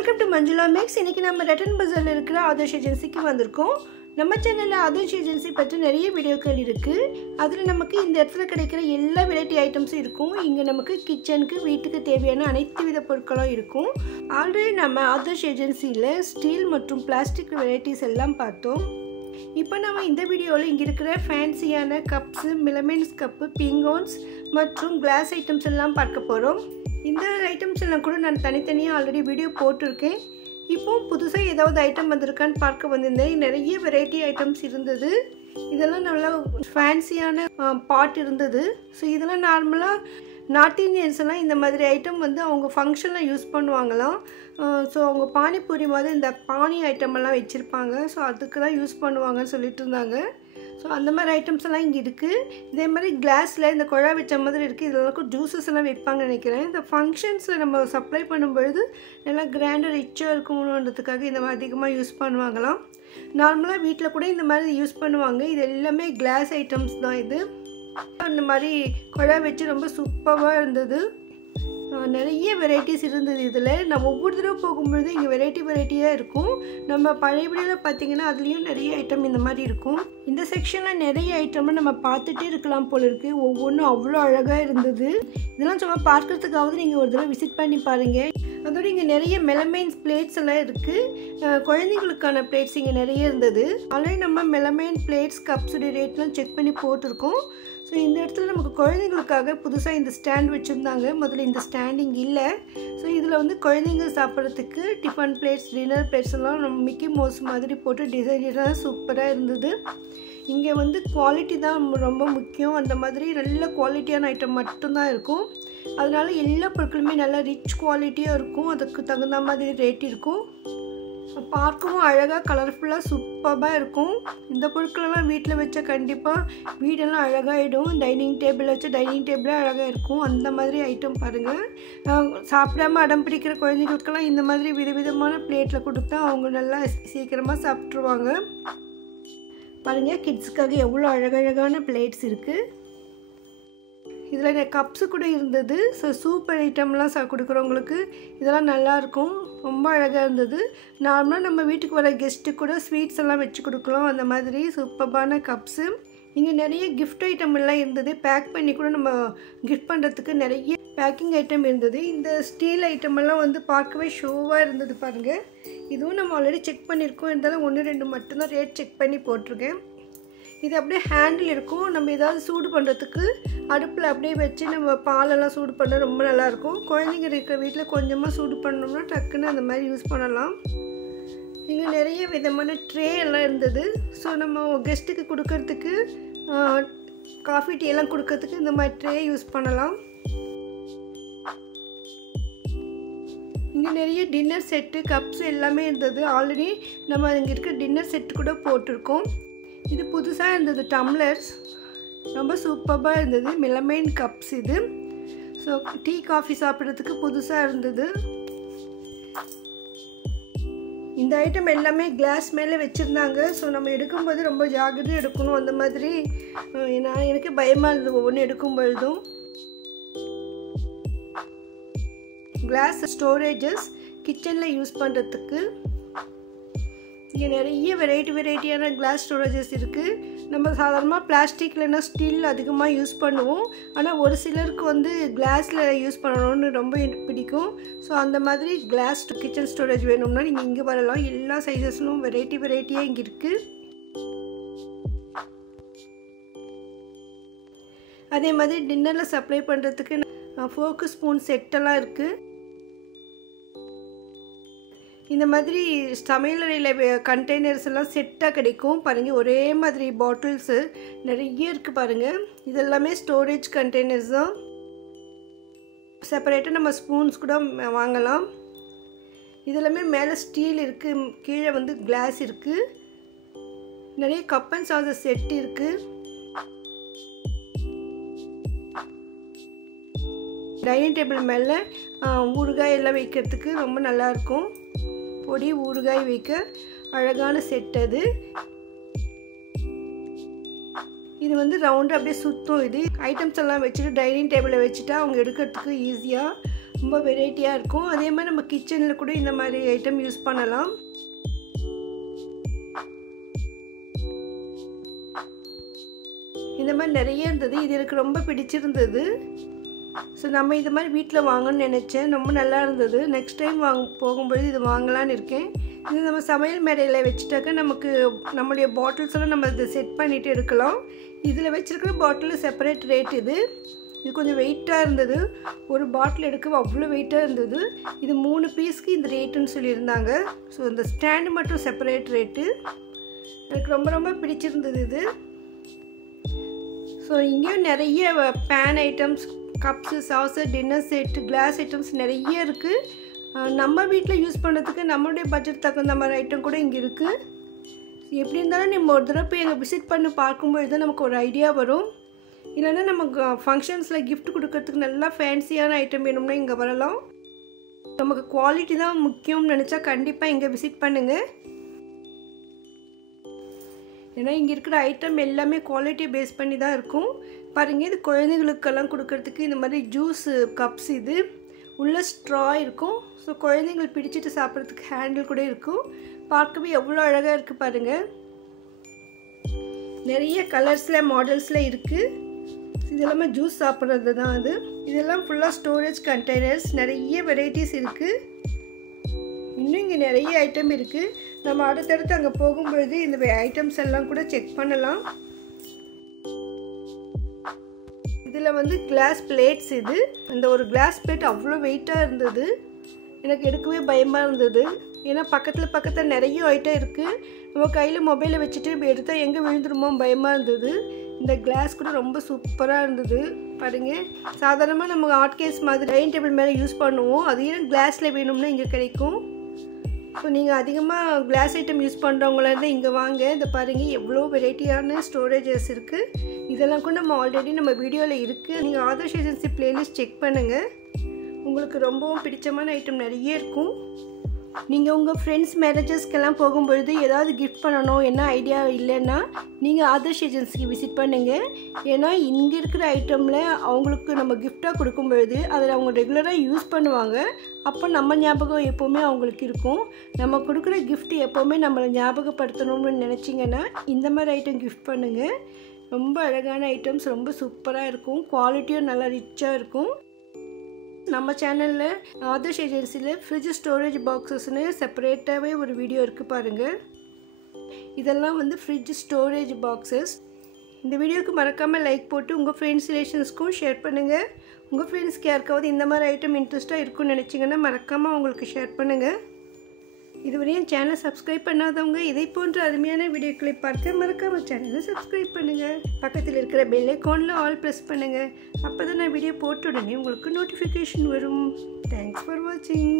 Welcome to Manjula maths. இன்றைக்கி நம்ம ரட்டன் பஜாரில் இருக்கிற ஆதர்ஷ் ஏஜென்சிக்கு வந்திருக்கோம். நம்ம சேனலில் ஆதர்ஷ் ஏஜென்சி பற்றி நிறைய வீடியோக்கள் இருக்குது. அதில் நமக்கு இந்த இடத்துல கிடைக்கிற எல்லா வெரைட்டி ஐட்டம்ஸும் இருக்கும். இங்கே நமக்கு கிச்சனுக்கு வீட்டுக்கு தேவையான அனைத்து வித பொருட்களும் இருக்கும். ஆல்ரெடி நம்ம ஆதர்ஷ் ஏஜென்சியில் ஸ்டீல் மற்றும் பிளாஸ்டிக் வெரைட்டிஸ் எல்லாம் பார்த்தோம். இப்போ நம்ம இந்த வீடியோவில் இங்கே இருக்கிற ஃபேன்சியான கப்ஸு, மெலமைன்ஸ் கப்பு, பிங்கோன்ஸ் மற்றும் கிளாஸ் ஐட்டம்ஸ் எல்லாம் பார்க்க போகிறோம். இந்த ஐட்டம்ஸ் எல்லாம் கூட நான் தனித்தனியாக ஆல்ரெடி வீடியோ போட்டிருக்கேன். இப்போது புதுசாக ஏதாவது ஐட்டம் வந்திருக்கான்னு பார்க்க வந்திருந்தேன். நிறைய வெரைட்டி ஐட்டம்ஸ் இருந்தது. இதெல்லாம் நல்லா ஃபேன்சியான பாட் இருந்தது. ஸோ இதெல்லாம் நார்மலாக நார்த் இந்தியன்ஸ் எல்லாம் இந்த மாதிரி ஐட்டம் வந்து அவங்க ஃபங்க்ஷனில் யூஸ் பண்ணுவாங்களாம். ஸோ அவங்க பானிபூரி மாதிரி இந்த பானி ஐட்டம் எல்லாம் வச்சுருப்பாங்க. ஸோ அதுக்கு தான் யூஸ் பண்ணுவாங்கன்னு சொல்லிட்டு இருந்தாங்க. ஸோ அந்த மாதிரி ஐட்டம்ஸ் எல்லாம் இங்கே இருக்குது. இதே மாதிரி கிளாஸில் இந்த குழா வச்ச மாதிரி இருக்குது. இதெல்லாம் ஜூஸஸ் எல்லாம் வைப்பாங்கன்னு நினைக்கிறேன். இந்த ஃபங்க்ஷன்ஸில் நம்ம சப்ளை பண்ணும்பொழுது நல்லா கிராண்டாக ரிச்சாக இருக்கணுன்றதுக்காக இந்த மாதிரி அதிகமாக யூஸ் பண்ணுவாங்களாம். நார்மலாக வீட்டில் கூட இந்த மாதிரி யூஸ் பண்ணுவாங்க. இது எல்லாமே கிளாஸ் ஐட்டம்ஸ் தான். இது அந்த மாதிரி குழா வச்சு ரொம்ப சூப்பராக இருந்தது. நிறைய வெரைட்டிஸ் இருந்தது. இதில் நம்ம ஒவ்வொரு தடவை போகும்பொழுது இங்கே வெரைட்டியாக இருக்கும். நம்ம பழைய வீடியோவில் பார்த்திங்கன்னா அதுலேயும் நிறைய ஐட்டம் இந்த மாதிரி இருக்கும். இந்த செக்ஷனில் நிறைய ஐட்டம்லாம் நம்ம பார்த்துட்டே இருக்கலாம் போல இருக்குது. ஒவ்வொன்றும் அவ்வளோ அழகாக இருந்தது. இதெல்லாம் சும்மா பார்க்குறதுக்காவது நீங்கள் ஒரு தடவை விசிட் பண்ணி பாருங்கள். அதோடு இங்கே நிறைய மெலமைன்ஸ் பிளேட்ஸ் எல்லாம் இருக்குது. குழந்தைங்களுக்கான பிளேட்ஸ் இங்கே நிறைய இருந்தது. ஆல்ரெடி நம்ம மெலமைன் பிளேட்ஸ் கப்ஸுடைய ரேட்லாம் செக் பண்ணி போட்டிருக்கோம். ஸோ இந்த இடத்துல நமக்கு குழந்தைங்களுக்காக புதுசாக இந்த ஸ்டாண்ட் வச்சுருந்தாங்க. முதல்ல இந்த ஸ்டாண்டிங் இல்லை. ஸோ இதில் வந்து குழந்தைங்க சாப்பிட்றதுக்கு டிஃபன் பிளேட்ஸ், டின்னர் பிளேட்ஸ் எல்லாம் நம்ம மிக்கி மவுஸ் மாதிரி போட்டு டிசைனாக சூப்பராக இருந்தது. இங்கே வந்து குவாலிட்டி தான் ரொம்ப முக்கியம். அந்த மாதிரி நல்ல குவாலிட்டியான ஐட்டம் மட்டும்தான் இருக்கும். அதனால எல்லா பொருட்களுமே நல்லா ரிச் குவாலிட்டியாக இருக்கும். அதுக்கு தகுந்த மாதிரி ரேட் இருக்கும். பார்க்கவும் அழகாக கலர்ஃபுல்லாக சூப்பராக இருக்கும். இந்த பொருட்களெல்லாம் வீட்டில் வச்சா கண்டிப்பாக வீடெல்லாம் அழகாகிடும். டைனிங் டேபிள் வச்சா டைனிங் டேபிளே அழகாக இருக்கும். அந்த மாதிரி ஐட்டம் பாருங்கள். சாப்பிடாமல் அடம் பிடிக்கிற குழந்தைகளுக்கெல்லாம் இந்த மாதிரி விதவிதமான பிளேட்டில் கொடுத்தா அவங்க நல்லா சீக்கிரமாக சாப்பிட்ருவாங்க. பாருங்கள், கிட்ஸுக்காக எவ்வளோ அழகழகான பிளேட்ஸ் இருக்குது. இதில் கப்ஸு கூட இருந்தது. ஸோ சூப் ஐட்டம்லாம் கொடுக்குறவங்களுக்கு இதெல்லாம் நல்லாயிருக்கும். ரொம்ப அழகாக இருந்தது. நார்மலாக நம்ம வீட்டுக்கு வர கெஸ்ட்டு கூட ஸ்வீட்ஸ் எல்லாம் வச்சு கொடுக்கலாம். அந்த மாதிரி சூப்பரான கப்ஸு. இங்கே நிறைய கிஃப்ட் ஐட்டம் எல்லாம் இருந்தது. பேக் பண்ணி கூட நம்ம கிஃப்ட் பண்ணுறதுக்கு நிறைய பேக்கிங் ஐட்டம் இருந்தது. இந்த ஸ்டீல் ஐட்டம் எல்லாம் வந்து பார்க்கவே ஷோவாக இருந்தது பாருங்கள். இதுவும் நம்ம ஆல்ரெடி செக் பண்ணியிருக்கோம். இருந்தாலும் 1-2 மட்டும்தான் ரேட் செக் பண்ணி போட்டிருக்கேன். இது அப்படியே ஹேண்டில் இருக்கும். நம்ம ஏதாவது சூடு பண்ணுறதுக்கு அடுப்பில் அப்படியே வச்சு நம்ம பாலெல்லாம் சூடு பண்ண ரொம்ப நல்லாயிருக்கும். குழந்தைங்க இருக்கிற வீட்டில் கொஞ்சமாக சூடு பண்ணோம்னா டக்குன்னு அந்த மாதிரி யூஸ் பண்ணலாம். இங்கே நிறைய விதமான ட்ரே எல்லாம் இருந்தது. ஸோ நம்ம கெஸ்ட்டுக்கு கொடுக்கறதுக்கு காஃபி டீ எல்லாம் கொடுக்கறதுக்கு இந்த மாதிரி ட்ரே யூஸ் பண்ணலாம். இங்கே நிறைய டின்னர் செட்டு, கப்ஸ் எல்லாமே இருந்தது. ஆல்ரெடி நம்ம இங்கே இருக்க டின்னர் செட்டு கூட போட்டிருக்கோம். இது புதுசாக இருந்தது. டம்ளர்ஸ் ரொம்ப சூப்பராக இருந்தது. மெலமைன் கப்ஸ் இது. ஸோ டீ காஃபி சாப்பிட்றதுக்கு புதுசாக இருந்தது. இந்த ஐட்டம் எல்லாமே கிளாஸ் மேலே வச்சுருந்தாங்க. ஸோ நம்ம எடுக்கும்போது ரொம்ப ஜாக்கிரதையாக எடுக்கணும். அந்த மாதிரி எனக்கு பயமாக இருந்தது ஒவ்வொன்று எடுக்கும் பொழுதும். கிளாஸ் ஸ்டோரேஜஸ் கிச்சனில் யூஸ் பண்ணுறதுக்கு இங்கே நிறைய வெரைட்டியான கிளாஸ் ஸ்டோரேஜஸ் இருக்குது. நம்ம சாதாரணமாக பிளாஸ்டிக் இல்லைன்னா ஸ்டீல் அதிகமாக யூஸ் பண்ணுவோம். ஆனால் ஒரு சிலருக்கு வந்து கிளாஸில் யூஸ் பண்ணணும்னு ரொம்ப பிடிக்கும். ஸோ அந்த மாதிரி கிளாஸ் கிச்சன் ஸ்டோரேஜ் வேணும்னா நீங்கள் இங்கே வரலாம். எல்லா சைஸஸ்லும் வெரைட்டியாக இங்கே இருக்குது. அதே மாதிரி டின்னரில் சப்ளை பண்ணுறதுக்கு ஃபோர்க்கு ஸ்பூன் செட்டெல்லாம் இருக்குது. இந்த மாதிரி சமையலறையில் கண்டெய்னர்ஸ் எல்லாம் செட்டாக கிடைக்கும் பாருங்கள். ஒரே மாதிரி பாட்டில்ஸு நிறைய இருக்குது பாருங்கள். இதெல்லாமே ஸ்டோரேஜ் கண்டெய்னர்ஸ் தான். செப்பரேட்டாக நம்ம ஸ்பூன்ஸ் கூட வாங்கலாம். இதெல்லாமே மேலே ஸ்டீல் இருக்குது, கீழே வந்து கிளாஸ் இருக்குது. நிறைய கப் அண்ட் சாசர் செட் இருக்குது. டைனிங் டேபிள் மேலே ஊறுகாய் எல்லாம் வைக்கிறதுக்கு ரொம்ப நல்லாயிருக்கும். பொடி ஊறுகாய் வைக்க அழகான செட் அது. இது வந்து ரவுண்டாக அப்படியே சுற்றும். இது ஐட்டம்ஸ் எல்லாம் வச்சுட்டு டைனிங் டேபிளில் வச்சுட்டா அவங்க எடுக்கிறதுக்கு ஈஸியாக ரொம்ப வெரைட்டியாக இருக்கும். அதே மாதிரி நம்ம கிச்சனில் கூட இந்த மாதிரி ஐட்டம் யூஸ் பண்ணலாம். இந்த மாதிரி நிறைய இருந்தது. இது எனக்கு ரொம்ப பிடிச்சிருந்தது. ஸோ நம்ம இது மாதிரி வீட்டில் வாங்கணும்னு நினச்சேன். ரொம்ப நல்லா இருந்தது. நெக்ஸ்ட் டைம் போகும்போது இது வாங்கலான்னு இருக்கேன். இது நம்ம சமையல் மேடையில் வச்சுட்டாக்க நமக்கு நம்மளுடைய பாட்டில்ஸ் எல்லாம் நம்ம இதை செட் பண்ணிவிட்டு எடுக்கலாம். இதில் வச்சுருக்கிற பாட்டில் செப்பரேட் ரேட். இது கொஞ்சம் வெயிட்டாக இருந்தது. ஒரு பாட்டில் எடுக்க அவ்வளோ வெயிட்டாக இருந்தது. இது 3 பீஸ்க்கு இந்த ரேட்டுன்னு சொல்லியிருந்தாங்க. ஸோ இந்த ஸ்டாண்டு மட்டும் செப்பரேட் ரேட்டு. எனக்கு ரொம்ப ரொம்ப பிடிச்சிருந்தது இது. ஸோ இங்கேயும் நிறைய pan items, cups, saucer, dinner set, glass items நிறைய இருக்குது. நம்ம வீட்டில் யூஸ் பண்ணுறதுக்கு நம்மளுடைய பட்ஜெட் தகுந்த மாதிரி ஐட்டம் கூட இங்கே இருக்குது. எப்படி இருந்தாலும் நம்ம ஒரு தடவை போய் எங்கள் விசிட் பண்ணி பார்க்கும்பொழுது தான் நமக்கு ஒரு ஐடியா வரும். இல்லைன்னா நமக்கு ஃபங்க்ஷன்ஸில் கிஃப்ட் கொடுக்கறதுக்கு நல்லா ஃபேன்சியான ஐட்டம் வேணும்னா இங்கே வரலாம். நமக்கு குவாலிட்டி தான் முக்கியம்னு நினச்சா கண்டிப்பாக இங்கே விசிட் பண்ணுங்கள். ஏன்னா இங்கே இருக்கிற ஐட்டம் எல்லாமே குவாலிட்டி பேஸ் பண்ணி தான் இருக்கும். பாருங்கள், இது குழந்தைங்களுக்கெல்லாம் கொடுக்கறதுக்கு இந்த மாதிரி ஜூஸ் கப்ஸ். இது உள்ள ஸ்ட்ரா இருக்கும். ஸோ குழந்தைங்கள் பிடிச்சிட்டு சாப்பிட்றதுக்கு ஹேண்டில் கூட இருக்கும். பார்க்கவே எவ்வளோ அழகாக இருக்குது பாருங்கள். நிறைய கலர்ஸில் மாடல்ஸில் இருக்குது. இதெல்லாமே ஜூஸ் சாப்பிட்றது தான் அது. இதெல்லாம் ஃபுல்லாக ஸ்டோரேஜ் கண்டெய்னர்ஸ். நிறைய வெரைட்டிஸ் இருக்குது. இன்னும் இங்கே நிறைய ஐட்டம் இருக்குது. நம்ம அடுத்தடுத்து அங்கே போகும்பொழுது இந்த ஐட்டம்ஸ் எல்லாம் கூட செக் பண்ணலாம். இதில் வந்து கிளாஸ் பிளேட்ஸ். இது இந்த ஒரு கிளாஸ் பிளேட் அவ்வளோ வெயிட்டாக இருந்தது. எனக்கு எடுக்கவே பயமாக இருந்தது. ஏன்னா பக்கத்தில் நிறைய ஐட்டம் இருக்குது. நம்ம கையில் மொபைலை வச்சுட்டு எடுத்தால் எங்கே விழுந்துருமோ பயமாக இருந்தது. இந்த கிளாஸ் கூட ரொம்ப சூப்பராக இருந்தது. பாருங்கள், சாதாரணமாக நம்ம ஹாட் கேஸ் மாதிரி டைனிங் டேபிள் மேலே யூஸ் பண்ணுவோம். அதையும் கிளாஸில் வேணும்னா இங்கே கிடைக்கும். ஸோ நீங்கள் அதிகமாக கிளாஸ் ஐட்டம் யூஸ் பண்ணுறவங்களா இருந்தால் இங்கே வாங்க. இதை பாருங்கள், எவ்வளோ வெரைட்டியான ஸ்டோரேஜஸ் இருக்குது. இதெல்லாம் கூட நம்ம ஆல்ரெடி நம்ம வீடியோவில் இருக்குது. நீங்கள் ஆதர்ஷ் ஏஜென்சி பிளேலிஸ்ட் செக் பண்ணுங்கள். உங்களுக்கு ரொம்பவும் பிடிச்சமான ஐட்டம் நிறைய இருக்கும். நீங்கள் உங்கள் ஃப்ரெண்ட்ஸ் மேரேஜஸ்க்கெல்லாம் போகும்பொழுது ஏதாவது கிஃப்ட் பண்ணணும் என்ன ஐடியா இல்லைன்னா நீங்கள் ஆதர்ஷ் ஏஜென்சிக்கு விசிட் பண்ணுங்கள். ஏன்னா இங்கே இருக்கிற ஐட்டமில் அவங்களுக்கு நம்ம கிஃப்டாக கொடுக்கும்பொழுது அதில் அவங்க ரெகுலராக யூஸ் பண்ணுவாங்க. அப்போ நம்ம ஞாபகம் எப்போவுமே அவங்களுக்கு இருக்கும். நம்ம கொடுக்குற கிஃப்ட் எப்போவுமே நம்மளை ஞாபகப்படுத்தணும்னு நினச்சிங்கன்னா இந்த மாதிரி ஐட்டம் கிஃப்ட் பண்ணுங்கள். ரொம்ப அழகான ஐட்டம்ஸ், ரொம்ப சூப்பராக இருக்கும். குவாலிட்டியும் நல்லா ரிச்சாக இருக்கும். நம்ம சேனலில் ஆதர்ஷ் ஏஜென்சியில் ஃப்ரிட்ஜ் ஸ்டோரேஜ் பாக்ஸஸ்னு செப்பரேட்டாகவே ஒரு வீடியோ இருக்குது பாருங்கள். இதெல்லாம் வந்து ஃப்ரிட்ஜ் ஸ்டோரேஜ் பாக்ஸஸ். இந்த வீடியோவுக்கு மறக்காமல் லைக் போட்டு உங்கள் ஃப்ரெண்ட்ஸ் ரிலேஷன்ஸ்க்கும் ஷேர் பண்ணுங்கள். உங்கள் ஃப்ரெண்ட்ஸ்க்கு யாருக்காவது இந்த மாதிரி ஐட்டம் இன்ட்ரெஸ்ட்டாக இருக்குன்னு நினச்சிங்கன்னா மறக்காமல் அவங்களுக்கு ஷேர் பண்ணுங்கள். இதுவரையும் சேனலை சப்ஸ்கிரைப் பண்ணாதவங்க இதை போன்ற அருமையான வீடியோக்களை பார்க்க மறக்காமல் சேனலை சப்ஸ்கிரைப் பண்ணுங்கள். பக்கத்தில் இருக்கிற பெல் ஐக்கானில் ஆல் ப்ரெஸ் பண்ணுங்கள். அப்போ தான் நான் வீடியோ போட்ட உடனே உங்களுக்கு நோட்டிஃபிகேஷன் வரும். தேங்க்ஸ் ஃபார் வாட்சிங்.